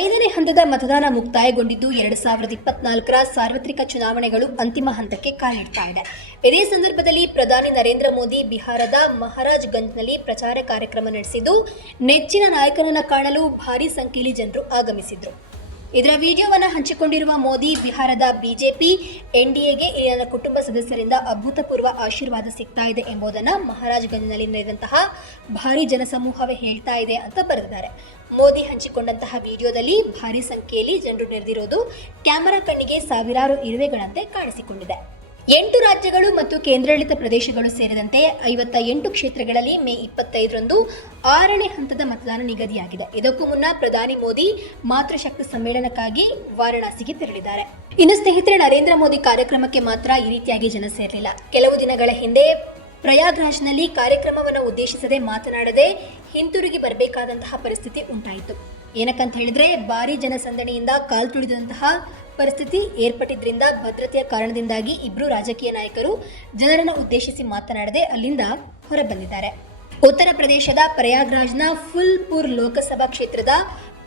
5ನೇ ಹಂತದ ಮತದಾನ ಮುಕ್ತಾಯಗೊಂಡಿದ್ದು 2024ರ ಸಾರ್ವತ್ರಿಕ ಚುನಾವಣೆಗಳು ಅಂತಿಮ ಹಂತಕ್ಕೆ ಕಾಲಿಡ್ತಾ ಇದೆ. ಇದೇ ಸಂದರ್ಭದಲ್ಲಿ ಪ್ರಧಾನಿ ನರೇಂದ್ರ ಮೋದಿ ಬಿಹಾರದ ಮಹಾರಾಜ್ಗಂಜ್ನಲ್ಲಿ ಪ್ರಚಾರ ಕಾರ್ಯಕ್ರಮ ನಡೆಸಿದ್ದು, ನೆಚ್ಚಿನ ನಾಯಕನನ್ನ ಕಾಣಲು ಭಾರೀ ಸಂಖ್ಯೆಯಲ್ಲಿ ಜನರು ಆಗಮಿಸಿದ್ರು. ಇದರ ವಿಡಿಯೋವನ್ನು ಹಂಚಿಕೊಂಡಿರುವ ಮೋದಿ, ಬಿಹಾರದ ಬಿಜೆಪಿ ಎನ್ಡಿಎಗೆ ಇಲ್ಲಿನ ಕುಟುಂಬ ಸದಸ್ಯರಿಂದ ಅಭೂತಪೂರ್ವ ಆಶೀರ್ವಾದ ಸಿಗ್ತಾ ಇದೆ ಎಂಬುದನ್ನು ಮಹಾರಾಜ್ಗಂಜ್ನಲ್ಲಿ ನಡೆದಂತಹ ಭಾರೀ ಜನಸಮೂಹವೇ ಹೇಳ್ತಾ ಇದೆ ಅಂತ ಬರೆದಿದ್ದಾರೆ. ಮೋದಿ ಹಂಚಿಕೊಂಡಂತಹ ವಿಡಿಯೋದಲ್ಲಿ ಭಾರೀ ಸಂಖ್ಯೆಯಲ್ಲಿ ಜನರು ನೆರೆದಿರೋದು ಕ್ಯಾಮೆರಾ ಕಣ್ಣಿಗೆ ಸಾವಿರಾರು ಇರುವೆಗಳಂತೆ ಕಾಣಿಸಿಕೊಂಡಿದೆ. 8 ರಾಜ್ಯಗಳು ಮತ್ತು ಕೇಂದ್ರಾಡಳಿತ ಪ್ರದೇಶಗಳು ಸೇರಿದಂತೆ 58 ಕ್ಷೇತ್ರಗಳಲ್ಲಿ ಮೇ 25ರಂದು 6ನೇ ಹಂತದ ಮತದಾನ ನಿಗದಿಯಾಗಿದೆ. ಇದಕ್ಕೂ ಮುನ್ನ ಪ್ರಧಾನಿ ಮೋದಿ ಮಾತೃಶಕ್ತಿ ಸಮ್ಮೇಳನಕ್ಕಾಗಿ ವಾರಾಣಸಿಗೆ ತೆರಳಿದ್ದಾರೆ. ಇನ್ನು ಸ್ನೇಹಿತರೆ, ನರೇಂದ್ರ ಮೋದಿ ಕಾರ್ಯಕ್ರಮಕ್ಕೆ ಮಾತ್ರ ಈ ರೀತಿಯಾಗಿ ಜನ ಸೇರಲಿಲ್ಲ. ಕೆಲವು ದಿನಗಳ ಹಿಂದೆ ಪ್ರಯಾಗ್ರಾಜ್ನಲ್ಲಿ ಕಾರ್ಯಕ್ರಮವನ್ನು ಉದ್ದೇಶಿಸದೆ ಮಾತನಾಡದೆ ಹಿಂತಿರುಗಿ ಬರಬೇಕಾದಂತಹ ಪರಿಸ್ಥಿತಿ ಉಂಟಾಯಿತು. ಏನಕ್ಕಂತ ಹೇಳಿದ್ರೆ, ಭಾರೀ ಜನಸಂದಣಿಯಿಂದ ಕಾಲು ತುಳಿದಂತಹ ಪರಿಸ್ಥಿತಿ ಏರ್ಪಟ್ಟಿದ್ರಿಂದ ಭದ್ರತೆಯ ಕಾರಣದಿಂದಾಗಿ ಇಬ್ಬರು ರಾಜಕೀಯ ನಾಯಕರು ಜನರನ್ನು ಉದ್ದೇಶಿಸಿ ಮಾತನಾಡದೆ ಅಲ್ಲಿಂದ ಹೊರಬಂದಿದ್ದಾರೆ. ಉತ್ತರ ಪ್ರದೇಶದ ಪ್ರಯಾಗ್ರಾಜ್ನ ಫುಲ್ಪುರ್ ಲೋಕಸಭಾ ಕ್ಷೇತ್ರದ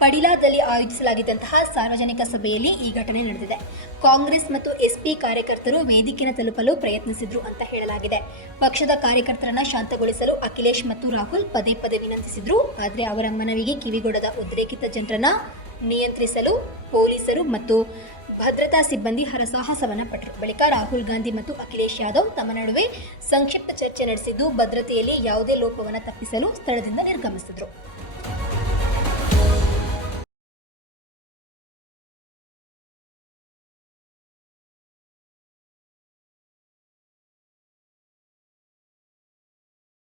ಪಡಿಲಾದಲ್ಲಿ ಆಯೋಜಿಸಲಾಗಿದ್ದಂತಹ ಸಾರ್ವಜನಿಕ ಸಭೆಯಲ್ಲಿ ಈ ಘಟನೆ ನಡೆದಿದೆ. ಕಾಂಗ್ರೆಸ್ ಮತ್ತು ಎಸ್ಪಿ ಕಾರ್ಯಕರ್ತರು ವೇದಿಕೆಯನ್ನು ತಲುಪಲು ಪ್ರಯತ್ನಿಸಿದ್ರು ಅಂತ ಹೇಳಲಾಗಿದೆ. ಪಕ್ಷದ ಕಾರ್ಯಕರ್ತರನ್ನ ಶಾಂತಗೊಳಿಸಲು ಅಖಿಲೇಶ್ ಮತ್ತು ರಾಹುಲ್ ಪದೇ ಪದೇ ವಿನಂತಿಸಿದ್ರು. ಆದರೆ ಅವರ ಮನವಿಗೆ ಕಿವಿಗೊಡದ ಉದ್ರೇಕಿತ ಜನರನ್ನ ನಿಯಂತ್ರಿಸಲು ಪೊಲೀಸರು ಮತ್ತು ಭದ್ರತಾ ಸಿಬ್ಬಂದಿ ಹರಸಾಹಸವನ್ನ ಪಟ್ಟರು. ಬಳಿಕ ರಾಹುಲ್ ಗಾಂಧಿ ಮತ್ತು ಅಖಿಲೇಶ್ ಯಾದವ್ ತಮ್ಮ ನಡುವೆ ಸಂಕ್ಷಿಪ್ತ ಚರ್ಚೆ ನಡೆಸಿದ್ದು, ಭದ್ರತೆಯಲ್ಲಿ ಯಾವುದೇ ಲೋಪವನ್ನು ತಪ್ಪಿಸಲು ಸ್ಥಳದಿಂದ ನಿರ್ಗಮಿಸಿದ್ರು.